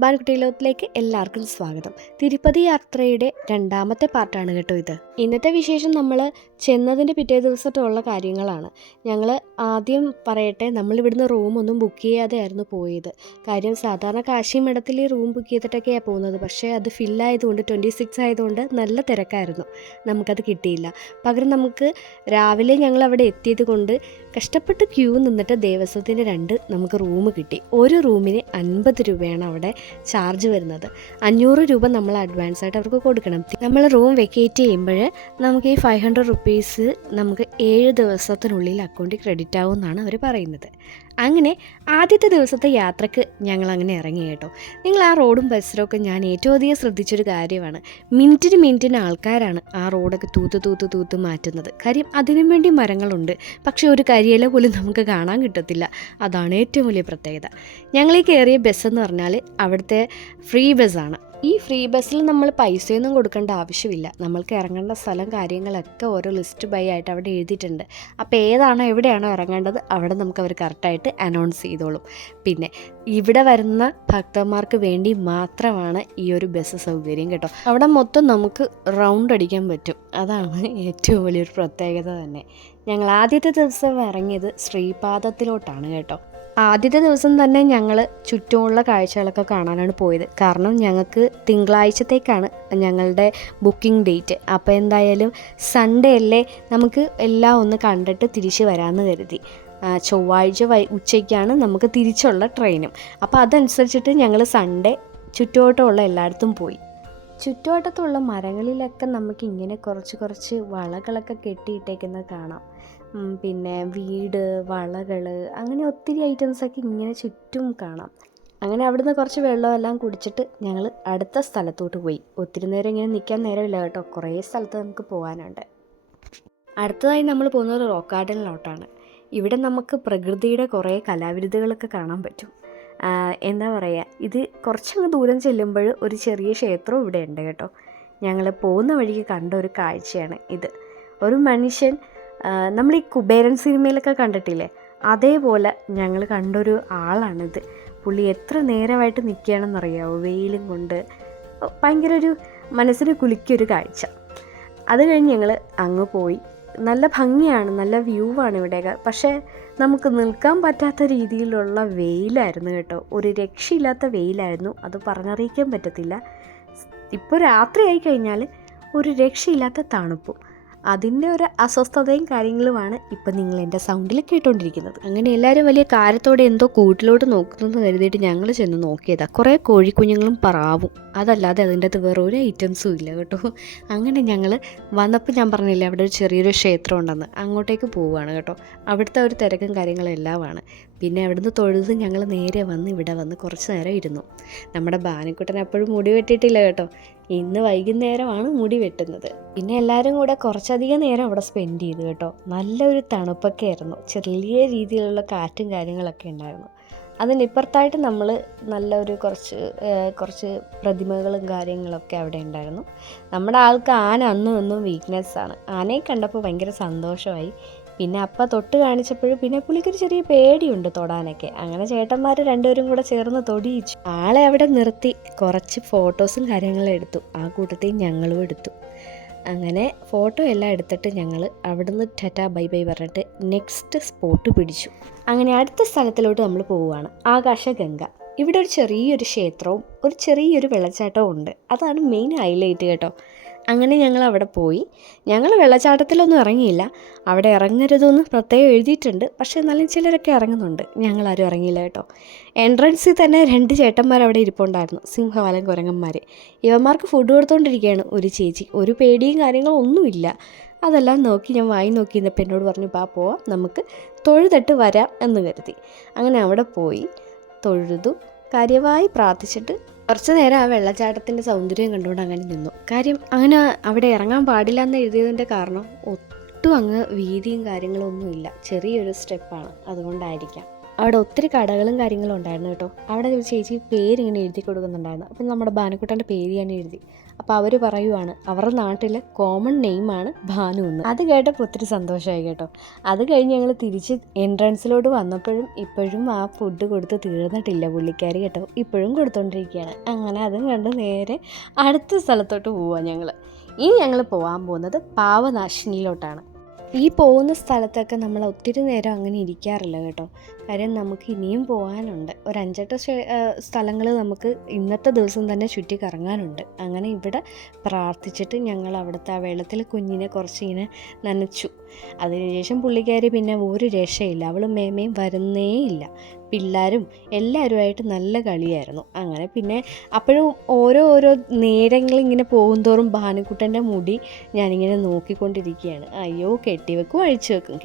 ബാൻകുട്ടി ലോകത്തിലേക്ക് എല്ലാവർക്കും സ്വാഗതം. തിരുപ്പതി യാത്രയുടെ രണ്ടാമത്തെ പാർട്ടാണ് കേട്ടോ ഇത്. ഇന്നത്തെ വിശേഷം നമ്മൾ ചെന്നതിൻ്റെ പിറ്റേ ദിവസത്തുള്ള കാര്യങ്ങളാണ്. ഞങ്ങൾ ആദ്യം പറയട്ടെ, നമ്മളിവിടുന്ന് റൂമൊന്നും ബുക്ക് ചെയ്യാതെയായിരുന്നു പോയത്. കാര്യം സാധാരണ കാശി മഠത്തിൽ റൂം ബുക്ക് ചെയ്തിട്ടൊക്കെയാണ് പോകുന്നത്. പക്ഷേ അത് ഫില്ലായതുകൊണ്ട് 26 ആയതുകൊണ്ട് നല്ല തിരക്കായിരുന്നു, നമുക്കത് കിട്ടിയില്ല. പകരം നമുക്ക് രാവിലെ ഞങ്ങൾ അവിടെ എത്തിയത് കൊണ്ട് കഷ്ടപ്പെട്ട് ക്യൂ നിന്നിട്ട് ദേവസ്വത്തിന് നമുക്ക് റൂം കിട്ടി. ഒരു റൂമിന് 50 രൂപയാണ് അവിടെ ചാർജ് വരുന്നത്. 500 രൂപ നമ്മൾ അഡ്വാൻസ് ആയിട്ട് അവർക്ക് കൊടുക്കണം. നമ്മൾ റൂം വെക്കേറ്റ് ചെയ്യുമ്പോൾ നമുക്ക് ഈ 500 റുപ്പീസ് നമുക്ക് 7 ദിവസത്തിനുള്ളിൽ അക്കൗണ്ടിൽ ക്രെഡിറ്റ് ആവുമെന്നാണ് അവർ പറയുന്നത്. അങ്ങനെ ആദ്യത്തെ ദിവസത്തെ യാത്രയ്ക്ക് ഞങ്ങൾ അങ്ങനെ ഇറങ്ങി കേട്ടോ. നിങ്ങൾ ആ റോഡും പരിസരമൊക്കെ ഞാൻ ഏറ്റവും അധികം ശ്രദ്ധിച്ചൊരു കാര്യമാണ്. മിനിറ്റിന് ആൾക്കാരാണ് ആ റോഡൊക്കെ തൂത്ത് മാറ്റുന്നത്. കാര്യം അതിനും വേണ്ടി മരങ്ങളുണ്ട്, പക്ഷേ ഒരു കരിയില പോലും നമുക്ക് കാണാൻ കിട്ടത്തില്ല. അതാണ് ഏറ്റവും വലിയ പ്രത്യേകത. ഞങ്ങളീ കയറിയ ബസ്സെന്ന് പറഞ്ഞാൽ അവിടുത്തെ ഫ്രീ ബസ്സാണ്. ഈ ഫ്രീ ബസ്സിൽ നമ്മൾ പൈസയൊന്നും കൊടുക്കേണ്ട ആവശ്യമില്ല. നമ്മൾക്ക് ഇറങ്ങേണ്ട സ്ഥലം കാര്യങ്ങളൊക്കെ ഓരോ ലിസ്റ്റ് ബൈ ആയിട്ട് അവിടെ എഴുതിയിട്ടുണ്ട്. അപ്പോൾ ഏതാണോ എവിടെയാണോ ഇറങ്ങേണ്ടത് അവിടെ നമുക്ക് അവർ കറക്റ്റായിട്ട് അനൗൺസ് ചെയ്തോളും. പിന്നെ ഇവിടെ വരുന്ന ഭക്തന്മാർക്ക് വേണ്ടി മാത്രമാണ് ഈ ഒരു ബസ് സൗകര്യം കേട്ടോ. അവിടെ മൊത്തം നമുക്ക് റൗണ്ട് അടിക്കാൻ പറ്റും. അതാണ് ഏറ്റവും വലിയൊരു പ്രത്യേകത തന്നെ. ഞങ്ങൾ ആദ്യത്തെ ദിവസം ഇറങ്ങിയത് ശ്രീപാദത്തിലോട്ടാണ് കേട്ടോ. ആദ്യത്തെ ദിവസം തന്നെ ഞങ്ങൾ ചുറ്റുമുള്ള കാഴ്ചകളൊക്കെ കാണാനാണ് പോയത്. കാരണം ഞങ്ങൾക്ക് തിങ്കളാഴ്ചത്തേക്കാണ് ഞങ്ങളുടെ ബുക്കിംഗ് ഡേറ്റ്. അപ്പോൾ എന്തായാലും സൺഡേ അല്ലേ, നമുക്ക് എല്ലാം ഒന്ന് കണ്ടിട്ട് തിരിച്ച് വരാമെന്ന് കരുതി. ചൊവ്വാഴ്ച ഉച്ചയ്ക്കാണ് നമുക്ക് തിരിച്ചുള്ള ട്രെയിനും. അപ്പോൾ അതനുസരിച്ചിട്ട് ഞങ്ങൾ സൺഡേ ചുറ്റുവട്ടമുള്ള എല്ലായിടത്തും പോയി. ചുറ്റുവട്ടത്തുള്ള മരങ്ങളിലൊക്കെ നമുക്ക് ഇങ്ങനെ കുറച്ച് വളകളൊക്കെ കെട്ടിയിട്ടേക്കുന്നത് കാണാം. പിന്നെ വീട്, വളകൾ, അങ്ങനെ ഒത്തിരി ഐറ്റംസൊക്കെ ഇങ്ങനെ ചുറ്റും കാണാം. അങ്ങനെ അവിടുന്ന് കുറച്ച് വെള്ളമെല്ലാം കുടിച്ചിട്ട് ഞങ്ങൾ അടുത്ത സ്ഥലത്തോട്ട് പോയി. ഒത്തിരി നേരം ഇങ്ങനെ നിൽക്കാൻ നേരമില്ല കേട്ടോ, കുറേ സ്ഥലത്ത് നമുക്ക് പോകാനുണ്ട്. അടുത്തതായി നമ്മൾ പോകുന്നത് റോക്ക് ഗാർഡനിലോട്ടാണ്. ഇവിടെ നമുക്ക് പ്രകൃതിയുടെ കുറേ കലാവിരുതുകളൊക്കെ കാണാൻ പറ്റും. എന്താ പറയുക, ഇത് കുറച്ചങ്ങ് ദൂരം ചെല്ലുമ്പോൾ ഒരു ചെറിയ ക്ഷേത്രവും ഇവിടെ ഉണ്ട് കേട്ടോ. ഞങ്ങൾ പോകുന്ന വഴിക്ക് കണ്ട ഒരു കാഴ്ചയാണ് ഇത്. ഒരു മനുഷ്യൻ, നമ്മൾ ഈ കുബേരൻ സിനിമയിലൊക്കെ കണ്ടിട്ടില്ലേ, അതേപോലെ ഞങ്ങൾ കണ്ടൊരു ആളാണിത്. പുള്ളി എത്ര നേരമായിട്ട് നിൽക്കുകയാണെന്നറിയാമോ, വെയിലും കൊണ്ട്. ഭയങ്കര ഒരു മനസ്സിന് കുലുക്കിയൊരു കാഴ്ച. അത് കഴിഞ്ഞ് ഞങ്ങൾ അങ്ങ് പോയി. നല്ല ഭംഗിയാണ്, നല്ല വ്യൂ ആണ് ഇവിടെയൊക്കെ. പക്ഷേ നമുക്ക് നിൽക്കാൻ പറ്റാത്ത രീതിയിലുള്ള വെയിലായിരുന്നു കേട്ടോ. ഒരു രക്ഷയില്ലാത്ത വെയിലായിരുന്നു, അത് പറഞ്ഞറിയിക്കാൻ പറ്റത്തില്ല. ഇപ്പോൾ രാത്രിയായി കഴിഞ്ഞാൽ ഒരു രക്ഷയില്ലാത്ത തണുപ്പും, അതിൻ്റെ ഒരു അസ്വസ്ഥതയും കാര്യങ്ങളുമാണ് ഇപ്പം നിങ്ങൾ എൻ്റെ സൗണ്ടിൽ കേട്ടുകൊണ്ടിരിക്കുന്നത്. അങ്ങനെ എല്ലാവരും വലിയ കാര്യത്തോടെ എന്തോ കൂട്ടിലോട്ട് നോക്കുന്നത് കരുതിയിട്ട് ഞങ്ങൾ ചെന്ന് നോക്കിയതാണ്. കുറേ കോഴിക്കുഞ്ഞുങ്ങളും പ്രാവും, അതല്ലാതെ അതിൻ്റെ അകത്ത് വേറെ ഒരു ഐറ്റംസും ഇല്ല കേട്ടോ. അങ്ങനെ ഞങ്ങൾ വന്നപ്പോൾ ഞാൻ പറഞ്ഞില്ലേ അവിടെ ഒരു ചെറിയൊരു ക്ഷേത്രം ഉണ്ടെന്ന്, അങ്ങോട്ടേക്ക് പോവുകയാണ് കേട്ടോ. അവിടുത്തെ ഒരു തിരക്കും കാര്യങ്ങളും എല്ലാമാണ്. പിന്നെ അവിടുന്ന് തൊഴുത് ഞങ്ങൾ നേരെ വന്ന് ഇവിടെ വന്ന് കുറച്ച് നേരം ഇരുന്നു. നമ്മുടെ ബാനക്കുട്ടൻ അപ്പോഴും മുടി വെട്ടിയിട്ടില്ല കേട്ടോ. ഇന്ന് വൈകുന്നേരമാണ് മുടി വെട്ടുന്നത്. പിന്നെ എല്ലാവരും കൂടെ കുറച്ചധികം നേരം അവിടെ സ്പെൻഡ് ചെയ്തു കേട്ടോ. നല്ലൊരു തണുപ്പൊക്കെ ആയിരുന്നു, ചെറിയ രീതിയിലുള്ള കാറ്റും കാര്യങ്ങളൊക്കെ ഉണ്ടായിരുന്നു. അതിനിപ്പുറത്തായിട്ട് നമ്മൾ നല്ലൊരു കുറച്ച് പ്രതിമകളും കാര്യങ്ങളൊക്കെ അവിടെ ഉണ്ടായിരുന്നു. നമ്മുടെ ആൾക്ക് ആന അന്നും വീക്ക്നെസ്സാണ്. ആനയെ കണ്ടപ്പോൾ ഭയങ്കര സന്തോഷമായി. പിന്നെ അപ്പം തൊട്ട് കാണിച്ചപ്പോഴും പിന്നെ പുള്ളിക്കൊരു ചെറിയ പേടിയുണ്ട് തൊടാനൊക്കെ. അങ്ങനെ ചേട്ടന്മാർ രണ്ടുപേരും കൂടെ ചേർന്ന് തൊടിയിച്ചു. ആളെ അവിടെ നിർത്തി കുറച്ച് ഫോട്ടോസും കാര്യങ്ങളും എടുത്തു. ആ കൂട്ടത്തിൽ ഞങ്ങളും എടുത്തു. അങ്ങനെ ഫോട്ടോ എല്ലാം എടുത്തിട്ട് ഞങ്ങൾ അവിടുന്ന് ടാറ്റാ ബൈ ബൈ പറഞ്ഞിട്ട് നെക്സ്റ്റ് സ്പോട്ട് പിടിച്ചു. അങ്ങനെ അടുത്ത സ്ഥലത്തിലോട്ട് നമ്മൾ പോവുകയാണ്. ആകാശഗംഗ. ഇവിടെ ഒരു ചെറിയൊരു ക്ഷേത്രവും ഒരു ചെറിയൊരു വെള്ളച്ചാട്ടവും ഉണ്ട്. അതാണ് മെയിൻ ഹൈലൈറ്റ് കേട്ടോ. അങ്ങനെ ഞങ്ങൾ അവിടെ പോയി. ഞങ്ങൾ വെള്ളച്ചാട്ടത്തിലൊന്നും ഇറങ്ങിയില്ല, അവിടെ ഇറങ്ങരുതെന്ന് പ്രത്യേകം എഴുതിയിട്ടുണ്ട്. പക്ഷേ എന്നാലും ചിലരൊക്കെ ഇറങ്ങുന്നുണ്ട്. ഞങ്ങളാരും ഇറങ്ങിയില്ല കേട്ടോ. എൻട്രൻസിൽ തന്നെ 2 ചേട്ടന്മാർ അവിടെ ഇരിപ്പുണ്ടായിരുന്നു, സിംഹവാലൻ കുരങ്ങന്മാർ. ഇവന്മാർക്ക് ഫുഡ് കൊടുത്തുകൊണ്ടിരിക്കുകയാണ് ഒരു ചേച്ചി. ഒരു പേടിയും കാര്യങ്ങളും ഒന്നുമില്ല. അതെല്ലാം നോക്കി ഞാൻ വായി നോക്കിയിരുന്നപ്പോൾ എന്നോട് പറഞ്ഞു, പോവാം, നമുക്ക് തൊഴുതിട്ട് വരാം എന്ന് കരുതി. അങ്ങനെ അവിടെ പോയി തൊഴുതു, കാര്യമായി പ്രാർത്ഥിച്ചിട്ട് കുറച്ച് നേരം ആ വെള്ളച്ചാട്ടത്തിൻ്റെ സൗന്ദര്യം കണ്ടുകൊണ്ട് അങ്ങനെ നിന്നു. കാര്യം അങ്ങനെ അവിടെ ഇറങ്ങാൻ പാടില്ല എന്ന് എഴുതിയതിൻ്റെ കാരണം ഒട്ടും അങ്ങ് വീതിയും കാര്യങ്ങളൊന്നുമില്ല, ചെറിയൊരു സ്റ്റെപ്പാണ്, അതുകൊണ്ടായിരിക്കാം. അവിടെ ഒത്തിരി കടകളും കാര്യങ്ങളും ഉണ്ടായിരുന്നു കേട്ടോ. അവിടെ ഒരു ചേച്ചി പേരിങ്ങനെ എഴുതി കൊടുക്കുന്നുണ്ടായിരുന്നു. അപ്പം നമ്മുടെ ഭാനുക്കുട്ടൻ്റെ പേര് ഞാൻ എഴുതി. അപ്പോൾ അവർ പറയുവാണ് അവരുടെ നാട്ടിലെ കോമൺ നെയിമാണ് ഭാനു എന്ന്. അത് കേട്ടപ്പോൾ ഒത്തിരി സന്തോഷമായി കേട്ടോ. അത് കഴിഞ്ഞ് ഞങ്ങൾ തിരിച്ച് എൻട്രൻസിലോട്ട് വന്നപ്പോഴും ഇപ്പോഴും ആ ഫുഡ് കൊടുത്ത് തീർന്നിട്ടില്ല പുള്ളിക്കാരി കേട്ടോ. ഇപ്പോഴും കൊടുത്തുകൊണ്ടിരിക്കുകയാണ്. അങ്ങനെ അതും കണ്ട് നേരെ അടുത്ത സ്ഥലത്തോട്ട് പോവാം ഞങ്ങൾ. ഇനി ഞങ്ങൾ പോകാൻ പോകുന്നത് പാവനാശിനിയിലോട്ടാണ്. ഈ പോകുന്ന സ്ഥലത്തൊക്കെ നമ്മൾ ഒത്തിരി നേരം അങ്ങനെ ഇരിക്കാറില്ല കേട്ടോ. കാര്യം നമുക്ക് ഇനിയും പോകാനുണ്ട്. ഒരു 5-8 സ്ഥലങ്ങൾ നമുക്ക് ഇന്നത്തെ ദിവസം തന്നെ ചുറ്റി കറങ്ങാനുണ്ട്. അങ്ങനെ ഇവിടെ പ്രാർത്ഥിച്ചിട്ട് ഞങ്ങൾ അവിടുത്തെ ആ വെള്ളത്തിൽ കുഞ്ഞിനെ കുറച്ചിങ്ങനെ നനച്ചു. അതിനുശേഷം പുള്ളിക്കാരി പിന്നെ ഒരു രക്ഷയില്ല, അവൾ മേമയും വരുന്നേ ഇല്ല. പിള്ളേരും എല്ലാവരുമായിട്ട് നല്ല കളിയായിരുന്നു. അങ്ങനെ പിന്നെ അപ്പോഴും ഓരോ നേരങ്ങളിങ്ങനെ പോകുന്തോറും ഭാനുക്കുട്ടൻ്റെ മുടി ഞാനിങ്ങനെ നോക്കിക്കൊണ്ടിരിക്കുകയാണ്. അയ്യോ കെട്ടിവെക്കും അഴിച്ചു വെക്കും.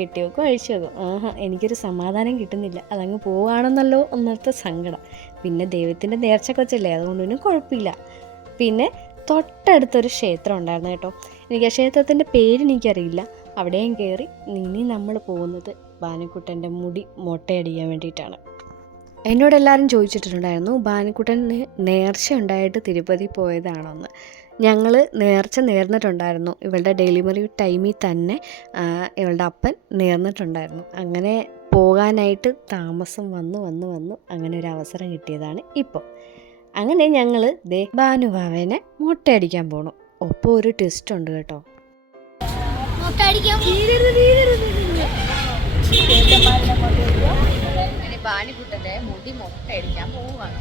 എനിക്കൊരു സമാധാനം കിട്ടുന്നില്ല. അതങ്ങ് പോവുകയാണെന്നല്ലോ ഒന്നത്തെ സങ്കടം. പിന്നെ ദൈവത്തിൻ്റെ നേർച്ച കൊച്ചല്ലേ, അതുകൊണ്ടൊന്നും കുഴപ്പമില്ല. പിന്നെ തൊട്ടടുത്തൊരു ക്ഷേത്രം ഉണ്ടായിരുന്നു കേട്ടോ. എനിക്ക് ആ ക്ഷേത്രത്തിൻ്റെ പേരെനിക്കറിയില്ല. അവിടെയും കയറി. ഇനി നമ്മൾ പോകുന്നത് ഭാനുക്കുട്ടൻ്റെ മുടി മൊട്ടയടിക്കാൻ വേണ്ടിയിട്ടാണ്. എന്നോടെല്ലാവരും ചോദിച്ചിട്ടുണ്ടായിരുന്നു ഭാനുക്കുട്ടന് നേർച്ച ഉണ്ടായിട്ട് തിരുപ്പതി പോയതാണോന്ന്. ഞങ്ങൾ നേർച്ച നേർന്നിട്ടുണ്ടായിരുന്നു. ഇവളുടെ ഡെലിവറി ടൈമിൽ തന്നെ ഇവളുടെ അപ്പൻ നേർന്നിട്ടുണ്ടായിരുന്നു. അങ്ങനെ പോകാനായിട്ട് താമസം വന്നു അങ്ങനെ ഒരു അവസരം കിട്ടിയതാണ് ഇപ്പോൾ. അങ്ങനെ ഞങ്ങൾ ഭാനുവാവേനെ മൊട്ടയടിക്കാൻ പോകണം. ഒപ്പം ഒരു ട്വിസ്റ്റ് ഉണ്ട് കേട്ടോ. ഭാനുക്കുട്ടൻ്റെ മുടി മൊട്ടയടിക്കാൻ പോവുകയാണ്.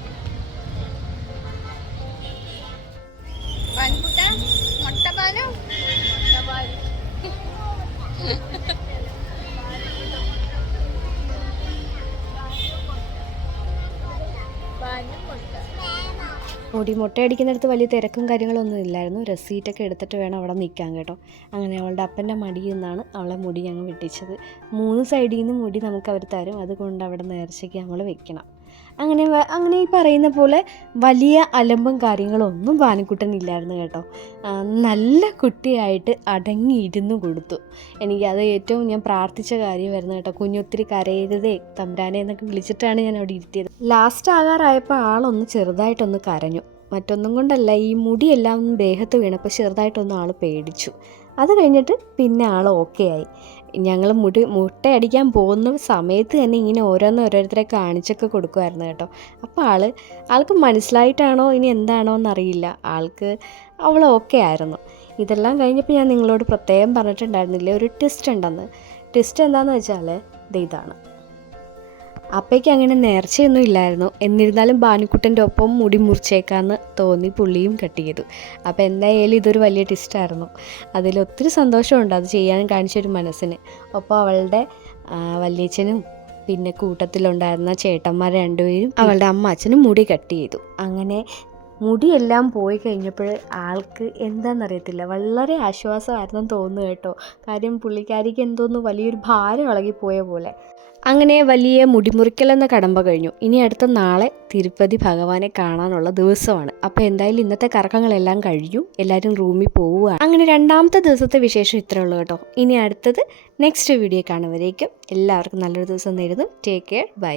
മുടി മൊട്ടയടിക്കുന്നിടത്ത് വലിയ തിരക്കും കാര്യങ്ങളൊന്നും ഇല്ലായിരുന്നു. റെസീറ്റൊക്കെ എടുത്തിട്ട് വേണം അവിടെ നിൽക്കാൻ കേട്ടോ. അങ്ങനെ അവളുടെ അപ്പൻ്റെ മടിയിൽ നിന്നാണ് അവളെ മുടി ഞങ്ങൾ വെട്ടിച്ചത്. 3 സൈഡിൽ നിന്ന് മുടി നമുക്ക് അവർ തരും. അതുകൊണ്ട് അവിടെ നേർച്ചയ്ക്ക് നമ്മൾ വെക്കണം. അങ്ങനെ ഈ പറയുന്ന പോലെ വലിയ അലമ്പും കാര്യങ്ങളൊന്നും ഭാനുക്കുട്ടനില്ലായിരുന്നു കേട്ടോ. നല്ല കുട്ടിയായിട്ട് അടങ്ങിയിരുന്നു കൊടുത്തു. എനിക്കത് ഏറ്റവും ഞാൻ പ്രാർത്ഥിച്ച കാര്യമായിരുന്നു കേട്ടോ. കുഞ്ഞൊത്തിരി കരയരുതേ തമ്പുരാനെ എന്നൊക്കെ വിളിച്ചിട്ടാണ് ഞാൻ അവിടെ ഇരുത്തിയത്. ലാസ്റ്റ് ആകാറായപ്പോൾ ആളൊന്ന് ചെറുതായിട്ടൊന്ന് കരഞ്ഞു. മറ്റൊന്നും കൊണ്ടല്ല, ഈ മുടിയെല്ലാം ദേഹത്ത് വീണപ്പോൾ ചെറുതായിട്ടൊന്ന് ആൾ പേടിച്ചു. അത് കഴിഞ്ഞിട്ട് പിന്നെ ആൾ ഓക്കെ ആയി. ഞങ്ങൾ മുട്ടയടിക്കാൻ പോകുന്ന സമയത്ത് തന്നെ ഇങ്ങനെ ഓരോരുത്തരെ കാണിച്ചൊക്കെ കൊടുക്കുമായിരുന്നു കേട്ടോ. അപ്പോൾ ആൾക്ക് മനസ്സിലായിട്ടാണോ ഇനി എന്താണോ എന്നറിയില്ല, അവൾ ഓക്കെ ആയിരുന്നു. ഇതെല്ലാം കഴിഞ്ഞപ്പോൾ ഞാൻ നിങ്ങളോട് പ്രത്യേകം പറഞ്ഞിട്ടുണ്ടായിരുന്നില്ലേ ഒരു ട്വിസ്റ്റ് ഉണ്ടെന്ന്. ട്വിസ്റ്റ് എന്താണെന്ന് വെച്ചാൽ ഇതാണ്. അപ്പയ്ക്ക് അങ്ങനെ നേർച്ചയൊന്നും ഇല്ലായിരുന്നു. എന്നിരുന്നാലും ഭാനുക്കുട്ടൻ്റെ ഒപ്പം മുടി മുറിച്ചേക്കാമെന്ന് തോന്നി പുള്ളിയും കട്ട് ചെയ്തു. അപ്പോൾ എന്തായാലും ഇതൊരു വലിയ ട്വിസ്റ്റായിരുന്നു. അതിലൊത്തിരി സന്തോഷമുണ്ട് അത് ചെയ്യാൻ കാണിച്ചൊരു മനസ്സിന്. ഒപ്പം അവളുടെ വല്യച്ഛനും പിന്നെ കൂട്ടത്തിലുണ്ടായിരുന്ന ചേട്ടന്മാർ 2 പേരും അവളുടെ അച്ഛനും മുടി കട്ട് ചെയ്തു. അങ്ങനെ മുടിയെല്ലാം പോയി കഴിഞ്ഞപ്പോൾ ആൾക്ക് എന്താണെന്നറിയത്തില്ല, വളരെ ആശ്വാസമായിരുന്നെന്ന് തോന്നുന്നു കേട്ടോ. കാര്യം പുള്ളിക്കാരിക്ക് എന്തോന്ന് വലിയൊരു ഭാരം ഇളകിപ്പോയ പോലെ. അങ്ങനെ വലിയ മുടിമുറിക്കലെന്ന കടമ്പ കഴിഞ്ഞു. ഇനി അടുത്ത നാളെ തിരുപ്പതി ഭഗവാനെ കാണാനുള്ള ദിവസമാണ്. അപ്പോൾ എന്തായാലും ഇന്നത്തെ കറക്കങ്ങളെല്ലാം കഴിഞ്ഞു. എല്ലാവരും റൂമിൽ പോവുക. അങ്ങനെ 2ാമത്തെ ദിവസത്തെ വിശേഷം ഇത്രേ ഉള്ളൂ കേട്ടോ. ഇനി അടുത്തത് നെക്സ്റ്റ് വീഡിയോ കാണുന്നവരേക്കും എല്ലാവർക്കും നല്ലൊരു ദിവസം നേരുന്നു. Take care, by.